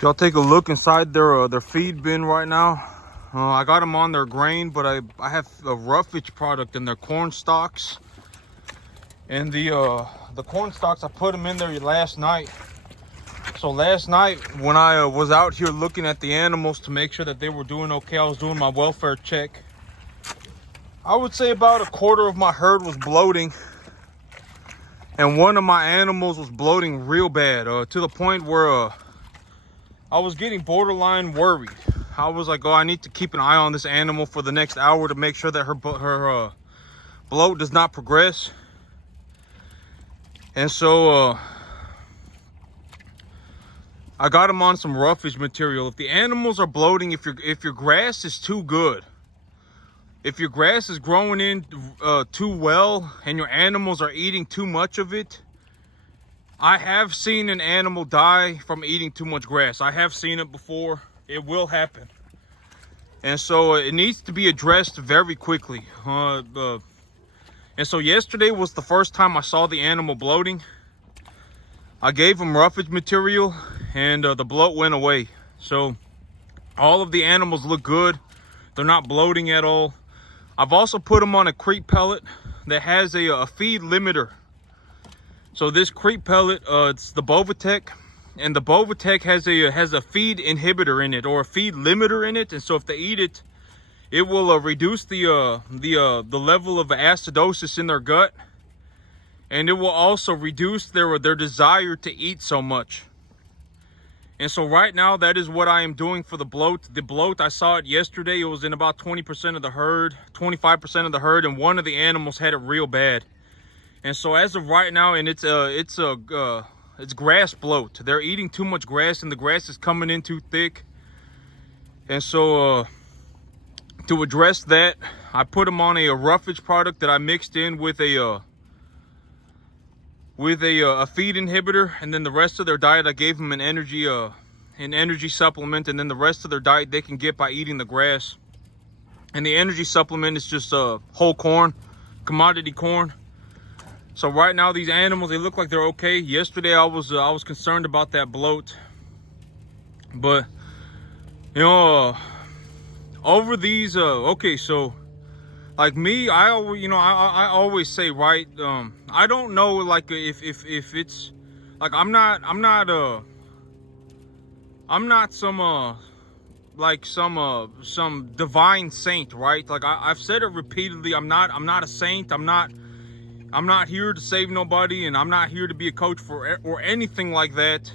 Y'all take a look inside their feed bin right now. I got them on their grain, but I have a roughage product in their corn stalks. And the corn stalks, I put them in there last night. So last night when I was out here looking at the animals to make sure that they were doing okay, I was doing my welfare check. I would say about a quarter of my herd was bloating. And one of my animals was bloating real bad, to the point where I was getting borderline worried. I was like, oh, I need to keep an eye on this animal for the next hour to make sure that her bloat does not progress. And so I got them on some roughage material. If the animals are bloating, if your grass is too good, if your grass is growing in too well and your animals are eating too much of it, I have seen an animal die from eating too much grass. I have seen it before. It will happen. And so it needs to be addressed very quickly. And so yesterday was the first time I saw the animal bloating. I gave him roughage material and the bloat went away. So all of the animals look good. They're not bloating at all. I've also put them on a creep pellet that has a feed limiter. So this creep pellet, it's the Bovatech, and the Bovatech has a feed inhibitor in it, or a feed limiter in it. And so if they eat it, it will reduce the level of acidosis in their gut, and it will also reduce their desire to eat so much. And so right now, that is what I am doing for the bloat. The bloat, I saw it yesterday. It was in about 20% of the herd, 25% of the herd, and one of the animals had it real bad. And so as of right now, and it's grass bloat. They're eating too much grass, and the grass is coming in too thick. And so to address that, I put them on a roughage product that I mixed in with a feed inhibitor, and then the rest of their diet I gave them an energy supplement, and then the rest of their diet they can get by eating the grass. And the energy supplement is just whole corn, commodity corn. So right now these animals, they look like they're okay. Yesterday I was concerned about that bloat, but you know, over these okay, so like me, I always say, right, I don't know, like if it's like I'm not some like some divine saint, right? Like I've said it repeatedly. I'm not a saint. I'm not here to save nobody, and I'm not here to be a coach or anything like that.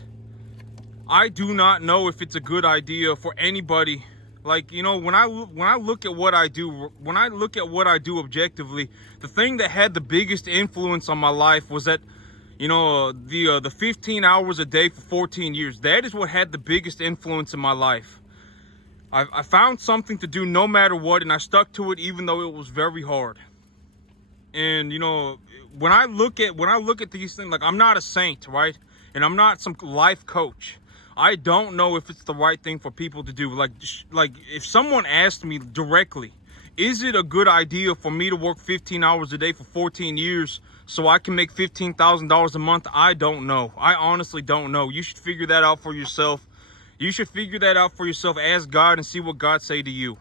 I do not know if it's a good idea for anybody. Like, you know, when I look at what I do, objectively, the thing that had the biggest influence on my life was that, you know, the 15 hours a day for 14 years. That is what had the biggest influence in my life. I found something to do no matter what, and I stuck to it even though it was very hard. And you know, when I look at these things, like, I'm not a saint, right? And I'm not some life coach. I don't know if it's the right thing for people to do. Like if someone asked me directly, is it a good idea for me to work 15 hours a day for 14 years so I can make $15,000 a month? I don't know. I honestly don't know. You should figure that out for yourself. You should figure that out for yourself. Ask God and see what God say to you.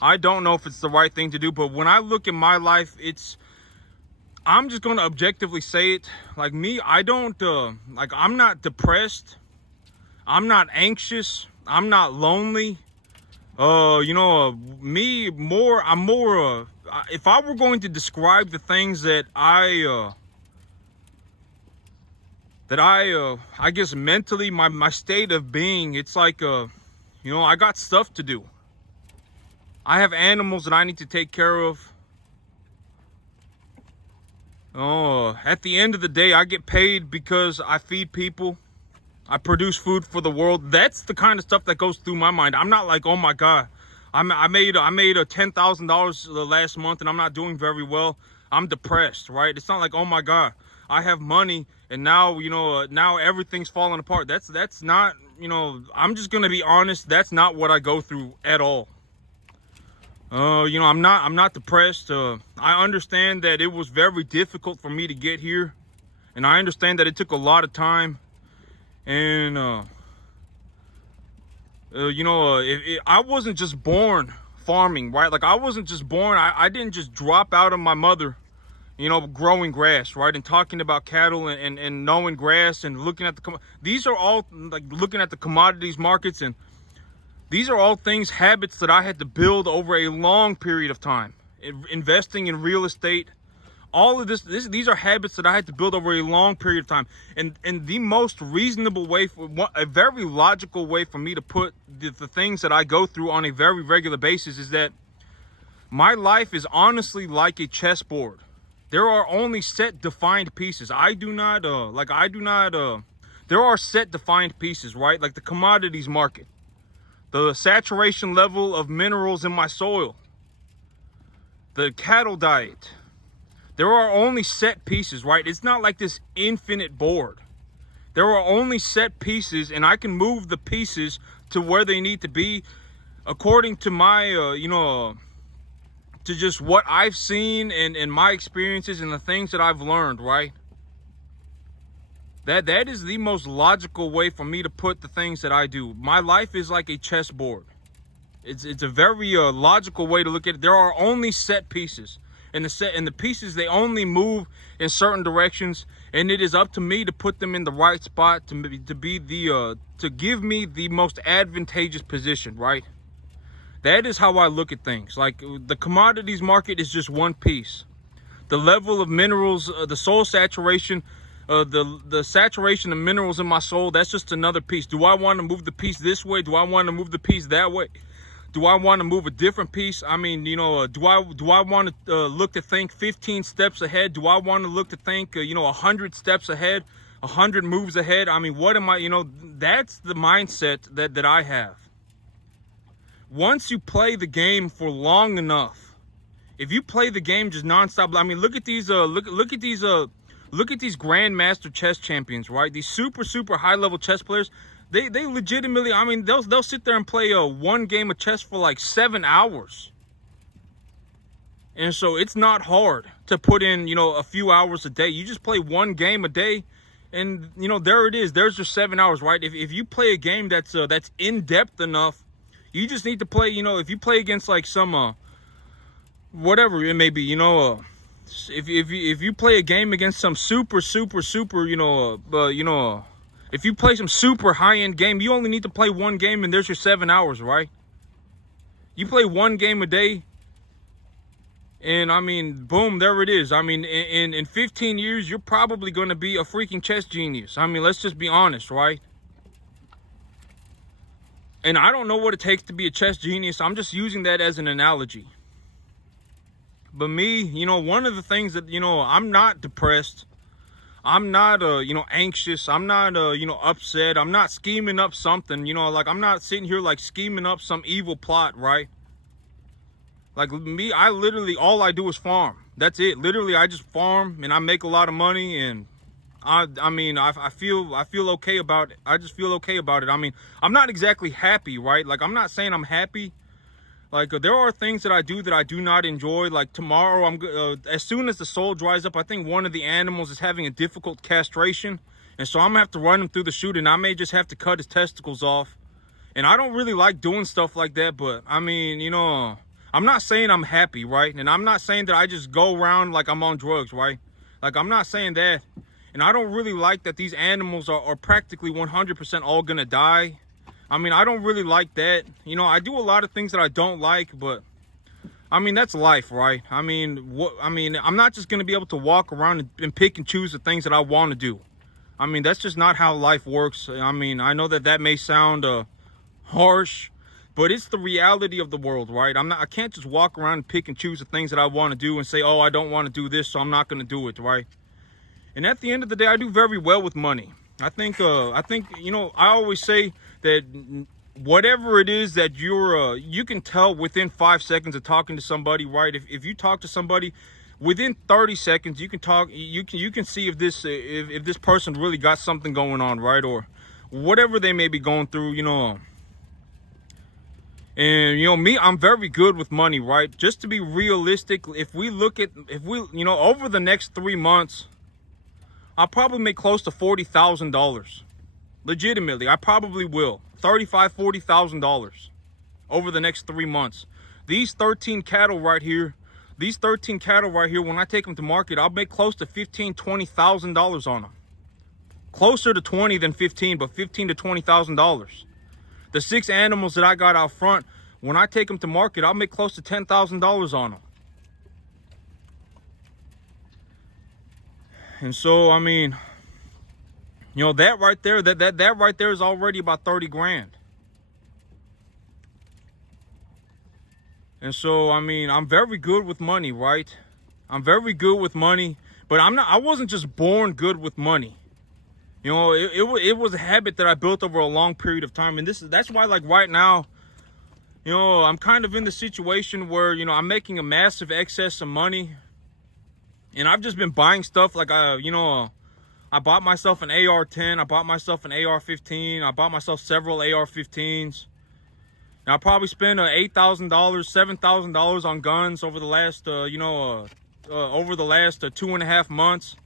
I don't know if it's the right thing to do, but when I look at my life, I'm just going to objectively say it. Like me, I don't, like, I'm not depressed. I'm not anxious. I'm not lonely. You know, I'm more, if I were going to describe the things that I guess mentally, my state of being, it's like, you know, I got stuff to do. I have animals that I need to take care of. Oh, at the end of the day, I get paid because I feed people. I produce food for the world. That's the kind of stuff that goes through my mind. I'm not like, oh my God, I made a $10,000 last month and I'm not doing very well. I'm depressed, right? It's not like, oh my God, I have money and now, you know, now everything's falling apart. That's not, you know, I'm just gonna be honest. That's not what I go through at all. You know, I'm not depressed. I understand that it was very difficult for me to get here, and I understand that it took a lot of time. And I wasn't just born farming, right? Like I wasn't just born. I didn't just drop out of my mother, growing grass, right? And talking about cattle and knowing grass and looking at these are all like looking at the commodities markets, and these are all habits that I had to build over a long period of time. Investing in real estate, all of these are habits that I had to build over a long period of time. And the most reasonable way, a very logical way for me to put the things that I go through on a very regular basis is that my life is honestly like a chessboard. There are only set defined pieces. There are set defined pieces, right? Like the commodities market, the saturation level of minerals in my soil, the cattle diet. There are only set pieces, right? It's not like this infinite board. There are only set pieces, and I can move the pieces to where they need to be according to my, to just what I've seen and my experiences and the things that I've learned, right? That is the most logical way for me to put the things that I do. My life is like a chessboard. It's a very logical way to look at it. There are only set pieces. And the pieces, they only move in certain directions, and it is up to me to put them in the right spot to give me the most advantageous position, right? That is how I look at things. Like the commodities market is just one piece. The level of minerals, the soil saturation, the saturation of minerals in my soul, that's just another piece. Do I want to move the piece this way? Do I want to move the piece that way? Do I want to move a different piece? I mean, do I want to look to think 15 steps ahead? Do I want to look to think, 100 steps ahead, 100 moves ahead? I mean, what am I, that's the mindset that I have. Once you play the game for long enough, if you play the game just nonstop, I mean, look at these grandmaster chess champions, right? These super high level chess players. They legitimately, I mean, they'll sit there and play one game of chess for like 7 hours. And so it's not hard to put in, a few hours a day. You just play one game a day, and there it is. There's your 7 hours, right? If you play a game that's in depth enough, you just need to play. If you play against like some whatever it may be, if you play a game against some super, if you play some super high-end game, you only need to play one game, and there's your 7 hours, right? You play one game a day, and I mean, boom, there it is. I mean, in 15 years, you're probably going to be a freaking chess genius. I mean, let's just be honest, right? And I don't know what it takes to be a chess genius. I'm just using that as an analogy. But me, one of the things that, I'm not depressed. I'm not, anxious. I'm not, upset. I'm not scheming up something, like I'm not sitting here like scheming up some evil plot, right? Like me, I literally, all I do is farm. That's it. Literally, I just farm and I make a lot of money, and I feel okay about it. I just feel okay about it. I mean, I'm not exactly happy, right? Like I'm not saying I'm happy. Like there are things that I do that I do not enjoy. Like tomorrow, as soon as the soul dries up, I think one of the animals is having a difficult castration, and so I'm gonna have to run him through the chute, and I may just have to cut his testicles off. And I don't really like doing stuff like that, but I mean, I'm not saying I'm happy, right? And I'm not saying that I just go around like I'm on drugs, right? Like I'm not saying that. And I don't really like that these animals are practically 100% all gonna die. I mean, I don't really like that. I do a lot of things that I don't like, but I mean, that's life, right? I mean, I'm not just going to be able to walk around and pick and choose the things that I want to do. I mean, that's just not how life works. I mean, I know that may sound harsh, but it's the reality of the world, right? I can't just walk around and pick and choose the things that I want to do and say, oh, I don't want to do this, so I'm not going to do it, right? And at the end of the day, I do very well with money. I think, I always say that whatever it is that you can tell within 5 seconds of talking to somebody, right? If you talk to somebody within 30 seconds, you can see if this person really got something going on, right? Or whatever they may be going through, And me, I'm very good with money, right? Just to be realistic, if we over the next 3 months, I'll probably make close to $40,000. Legitimately, I probably will. $35,000-$40,000 over the next 3 months. These 13 cattle right here, when I take them to market, I'll make close to $15,000-$20,000 on them. Closer to 20 than 15, but $15,000 to $20,000. The 6 animals that I got out front, when I take them to market, I'll make close to $10,000 on them. And so, I mean, you know, that right there, that right there is already about 30 grand. And so, I mean, I'm very good with money, right? I'm very good with money, but I wasn't just born good with money. You know, it was a habit that I built over a long period of time. And that's why, like, right now, you know, I'm kind of in the situation where, you know, I'm making a massive excess of money. And I've just been buying stuff like, you know, I bought myself an AR-10. I bought myself an AR-15. I bought myself several AR-15s. And I probably spent $8,000, $7,000 on guns over the last, over the last 2.5 months.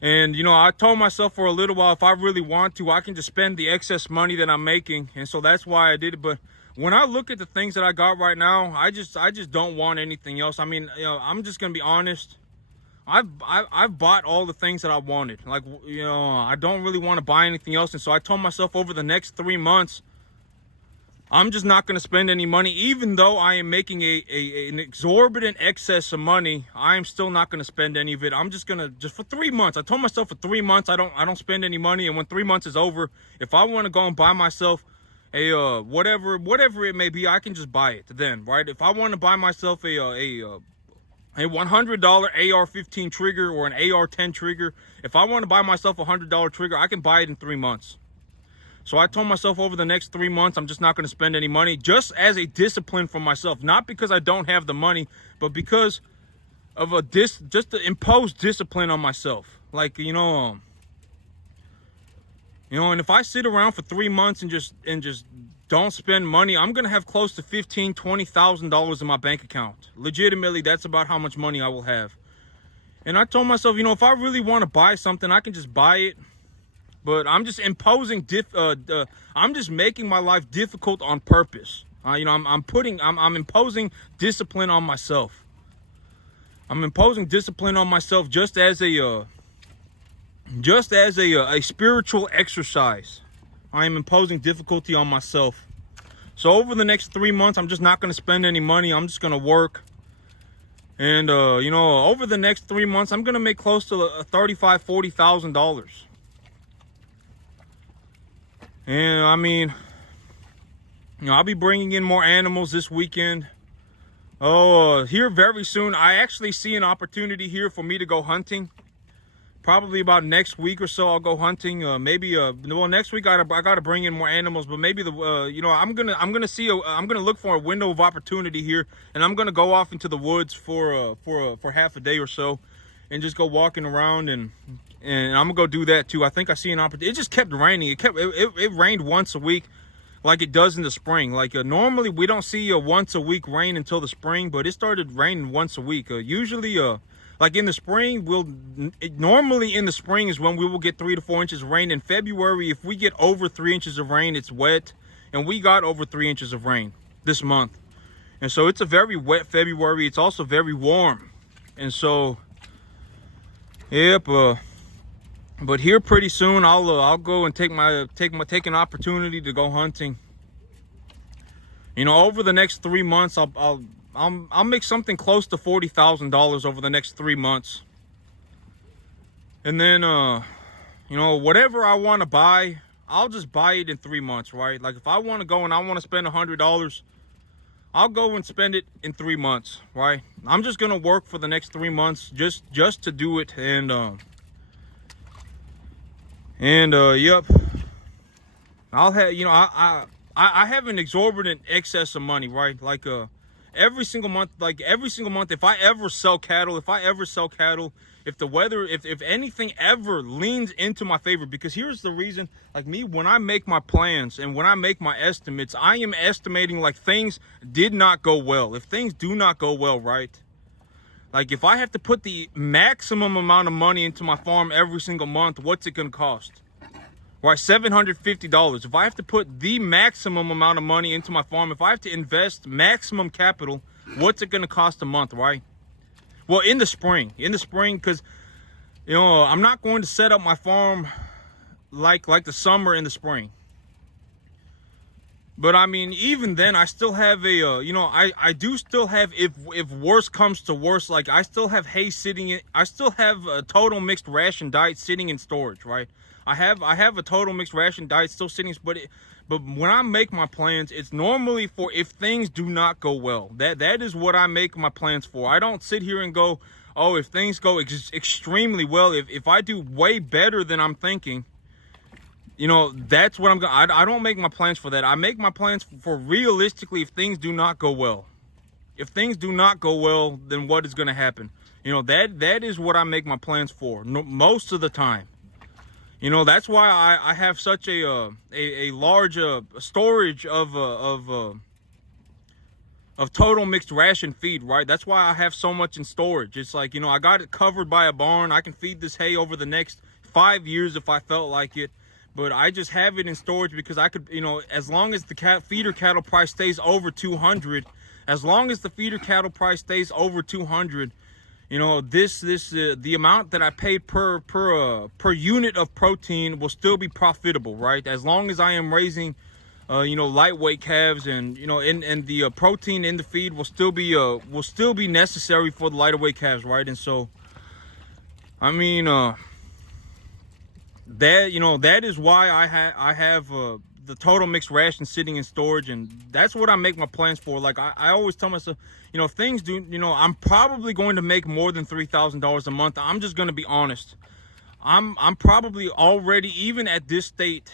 And, you know, I told myself for a little while, if I really want to, I can just spend the excess money that I'm making. And so that's why I did it. But when I look at the things that I got right now, I just don't want anything else. I mean, you know, I'm just going to be honest. I've bought all the things that I wanted. Like, you know, I don't really want to buy anything else. And so I told myself over the next 3 months, I'm just not going to spend any money. Even though I am making an exorbitant excess of money, I am still not going to spend any of it. I'm just going to, just for 3 months. I told myself for 3 months, I don't spend any money. And when 3 months is over, if I want to go and buy myself a, whatever it may be, I can just buy it then, right? If I want to buy myself a $100 AR-15 trigger or an AR-10 trigger, if I want to buy myself a $100 trigger, I can buy it in 3 months. So I told myself over the next 3 months, I'm just not going to spend any money, just as a discipline for myself. Not because I don't have the money, but because of just to impose discipline on myself. Like, you know, and if I sit around for 3 months and just don't spend money, I'm going to have close to $15,000, $20,000 in my bank account. Legitimately, that's about how much money I will have. And I told myself, you know, if I really want to buy something, I can just buy it. But I'm just imposing, I'm just making my life difficult on purpose. You know, I'm imposing discipline on myself. I'm imposing discipline on myself just as a spiritual exercise. I am imposing difficulty on myself. So over the next 3 months, I'm just not going to spend any money. I'm just going to work. And, you know, over the next 3 months, I'm going to make close to $35,000, $40,000. And I mean, you know, I'll be bringing in more animals this weekend. Oh, here very soon, I actually see an opportunity here for me to go hunting. Probably about next week or so, I'll go hunting. Well, next week I gotta bring in more animals, but maybe you know, I'm gonna look for a window of opportunity here, and I'm gonna go off into the woods for half a day or so, and just go walking around and I'm gonna go do that too. I think I see an opportunity. It just kept raining. It rained once a week, like it does in the spring. Like normally we don't see a once a week rain until the spring, but it started raining once a week. Usually, like in the spring, normally in the spring is when we will get 3 to 4 inches of rain. In February, if we get over 3 inches of rain, it's wet, and we got over 3 inches of rain this month, and so it's a very wet February. It's also very warm, and so, yep. But here pretty soon, I'll go and take an opportunity to go hunting. You know, over the next 3 months, I'll make something close to $40,000 over the next 3 months. And then, you know, whatever I want to buy, I'll just buy it in 3 months, right? Like if I want to go and I want to spend $100, I'll go and spend it in 3 months, right? I'm just gonna work for the next 3 months just to do it, yep. I'll have, you know, I have an exorbitant excess of money, right? Like every single month, if I ever sell cattle, if the weather, if anything ever leans into my favor, because here's the reason, like me, when I make my plans and when I make my estimates, I am estimating like things did not go well. If things do not go well, right? Like if I have to put the maximum amount of money into my farm every single month, what's it gonna cost? right? $750. If I have to put the maximum amount of money into my farm, if I have to invest maximum capital, what's it going to cost a month, right? Well, in the spring, because, you know, I'm not going to set up my farm like the summer and the spring. But I mean, even then, I still have a, you know, I do still have, if worse comes to worse, like I still have hay sitting in, I still have a total mixed ration diet sitting in storage, right? I have a total mixed ration diet still sitting, but when I make my plans, it's normally for if things do not go well. That is what I make my plans for. I don't sit here and go, oh, if things go extremely well, if I do way better than I'm thinking, you know, that's what I'm going to, I don't make my plans for that. I make my plans for realistically if things do not go well. If things do not go well, then what is going to happen? You know, that is what I make my plans for most of the time. You know, that's why I have such a large storage of total mixed ration feed, right? That's why I have so much in storage. It's like, you know, I got it covered by a barn. I can feed this hay over the next 5 years if I felt like it. But I just have it in storage because I could, you know, as long as the feeder cattle price stays over 200, as long as the feeder cattle price stays over 200, you know, the amount that I pay per unit of protein will still be profitable, right? As long as I am raising, you know, lightweight calves, and you know, and the protein in the feed will still be necessary for the lighter weight calves, right? And so, I mean, that, you know, that is why I have the total mixed ration sitting in storage, and that's what I make my plans for. Like I always tell myself, you know, if things do, you know, I'm probably going to make more than $3,000 a month. I'm just going to be honest. I'm probably already, even at this stage,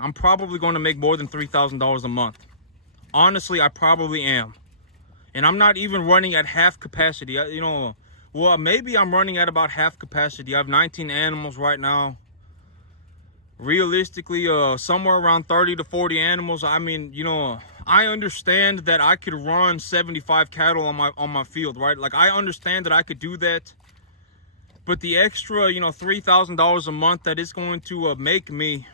I'm probably going to make more than $3,000 a month. Honestly, I probably am, and I'm not even running at half capacity. You know. Well, maybe I'm running at about half capacity. I have 19 animals right now. Realistically, somewhere around 30 to 40 animals. I mean, you know, I understand that I could run 75 cattle on my field, right? Like, I understand that I could do that. But the extra, you know, $3,000 a month that is going to make me,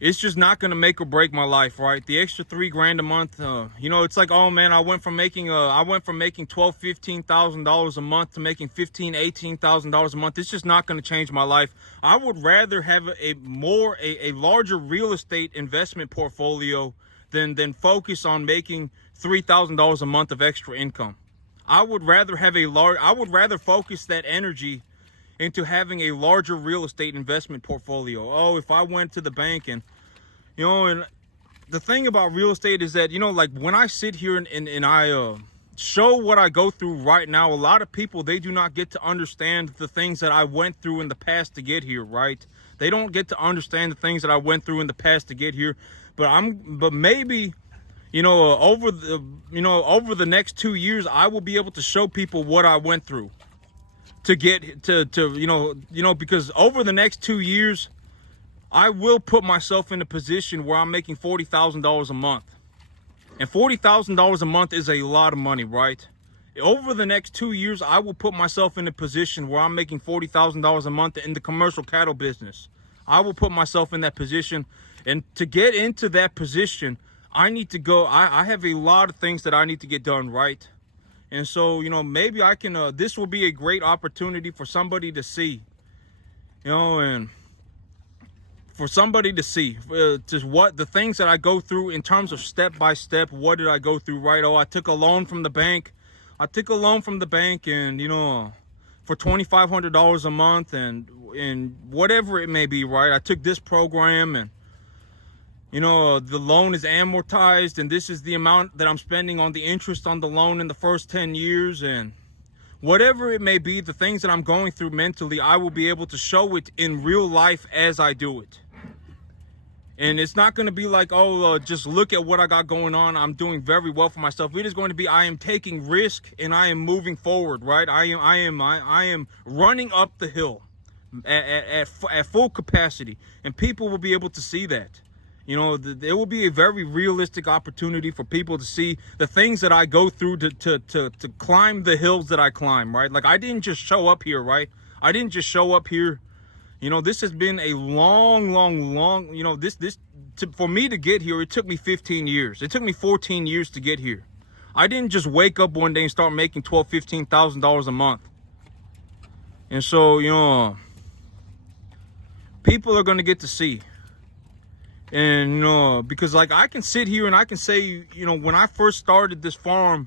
it's just not going to make or break my life, right? The extra $3,000 a month, you know, it's like, oh man, I went from making $12,000, $15,000 a month to making $15,000, $18,000 a month. It's just not going to change my life. I would rather have a larger real estate investment portfolio than focus on making $3,000 a month of extra income. I would rather focus that energy into having a larger real estate investment portfolio. Oh, if I went to the bank and, you know, and the thing about real estate is that, you know, like when I sit here and I show what I go through right now, a lot of people, they do not get to understand the things that I went through in the past to get here, right? They don't get to understand the things that I went through in the past to get here. But maybe, you know, over the next 2 years, I will be able to show people what I went through to get to you know, because over the next 2 years, I will put myself in a position where I'm making $40,000 a month. And $40,000 a month is a lot of money, right? Over the next 2 years, I will put myself in a position where I'm making $40,000 a month in the commercial cattle business. I will put myself in that position. And to get into that position, I need to go, I have a lot of things that I need to get done, right? And so, you know, maybe I can, this will be a great opportunity for somebody to see, you know, and for somebody to see just what the things that I go through in terms of step by step. What did I go through, right? Oh, I took a loan from the bank. And, you know, for $2,500 a month and whatever it may be, right? I took this program and, you know, the loan is amortized, and this is the amount that I'm spending on the interest on the loan in the first 10 years. And whatever it may be, the things that I'm going through mentally, I will be able to show it in real life as I do it. And it's not going to be like, oh, just look at what I got going on. I'm doing very well for myself. It is going to be, I am taking risk and I am moving forward, right? I am running up the hill at full capacity, and people will be able to see that. You know, there will be a very realistic opportunity for people to see the things that I go through to climb the hills that I climb, right? Like, I didn't just show up here, right? I didn't just show up here You know, this has been a long, you know, for me to get here, it took me 15 years. It took me 14 years to get here. I didn't just wake up one day and start making $12,000, $15,000 a month. And so, you know, people are going to get to see. And, you know, because like I can sit here and I can say, you know, when I first started this farm,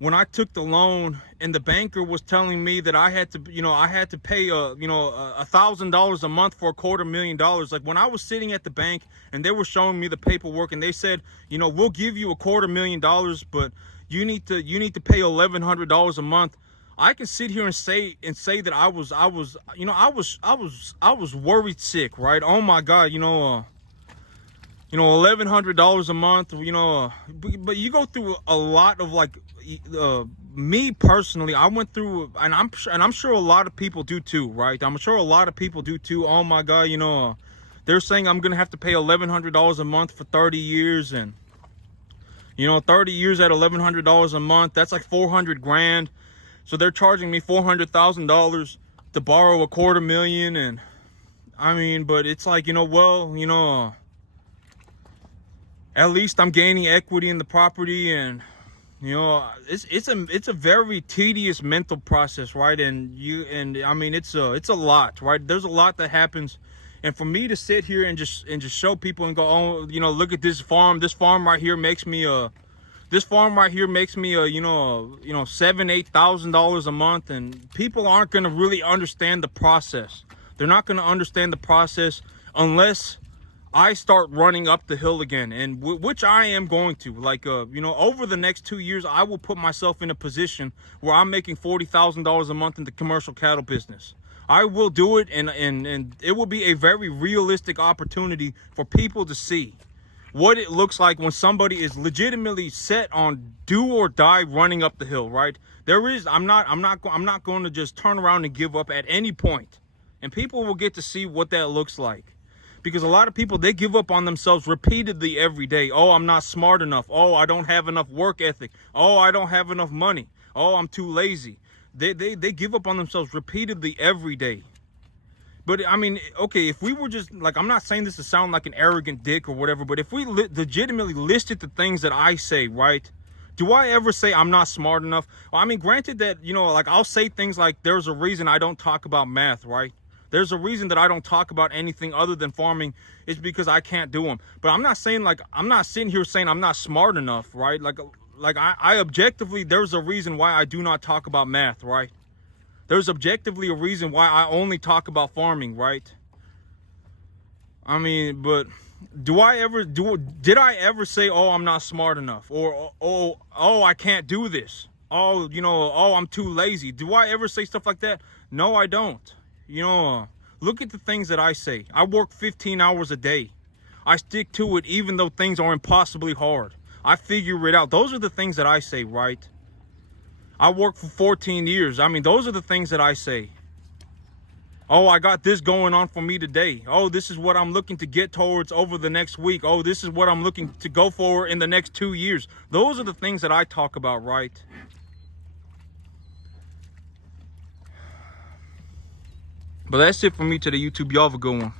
when I took the loan and the banker was telling me that I had to, you know, I had to pay $1,000 a month for $250,000. Like when I was sitting at the bank and they were showing me the paperwork and they said, you know, we'll give you $250,000, but you need to pay $1,100 a month. I can sit here and say that I was worried sick, right? Oh my God, $1,100 a month, but you go through a lot of like, me personally, I went through, and I'm sure a lot of people do too, right? I'm sure a lot of people do too. Oh my God, they're saying I'm gonna have to pay $1,100 a month for 30 years, and 30 years at $1,100 a month, that's like 400 grand. So they're charging me $400,000 to borrow $250,000, and I mean, but it's like, at least I'm gaining equity in the property, and it's a very tedious mental process, right? And I mean, it's a lot, right? There's a lot that happens, and for me to sit here and just show people and go, oh, look at this farm. This farm right here makes me $7,000-8,000 a month, and people aren't gonna really understand the process. They're not gonna understand the process unless I start running up the hill again, and which I am going to. Like, over the next 2 years, I will put myself in a position where I'm making $40,000 a month in the commercial cattle business. I will do it, and it will be a very realistic opportunity for people to see what it looks like when somebody is legitimately set on do or die running up the hill, right? I'm not going to just turn around and give up at any point, and people will get to see what that looks like. Because a lot of people, they give up on themselves repeatedly every day. Oh, I'm not smart enough. Oh, I don't have enough work ethic. Oh, I don't have enough money. Oh, I'm too lazy. They give up on themselves repeatedly every day. But I mean, okay, if we were just like, I'm not saying this to sound like an arrogant dick or whatever, but if we legitimately listed the things that I say, right? Do I ever say I'm not smart enough? I mean, granted that, like I'll say things like, there's a reason I don't talk about math, right? There's a reason that I don't talk about anything other than farming. It's because I can't do them. But I'm not saying, like, I'm not sitting here saying I'm not smart enough, right? Like I objectively, there's a reason why I do not talk about math, right? There's objectively a reason why I only talk about farming, right? I mean, but did I ever say, oh, I'm not smart enough? Or, oh, I can't do this. Oh, oh, I'm too lazy. Do I ever say stuff like that? No, I don't. Look at the things that I say. I work 15 hours a day. I stick to it even though things are impossibly hard. I figure it out. Those are the things that I say, right? I worked for 14 years. I mean, those are the things that I say. Oh, I got this going on for me today. Oh, this is what I'm looking to get towards over the next week. Oh, this is what I'm looking to go for in the next 2 years. Those are the things that I talk about, right? But that's it for me today, YouTube. Y'all have a good one.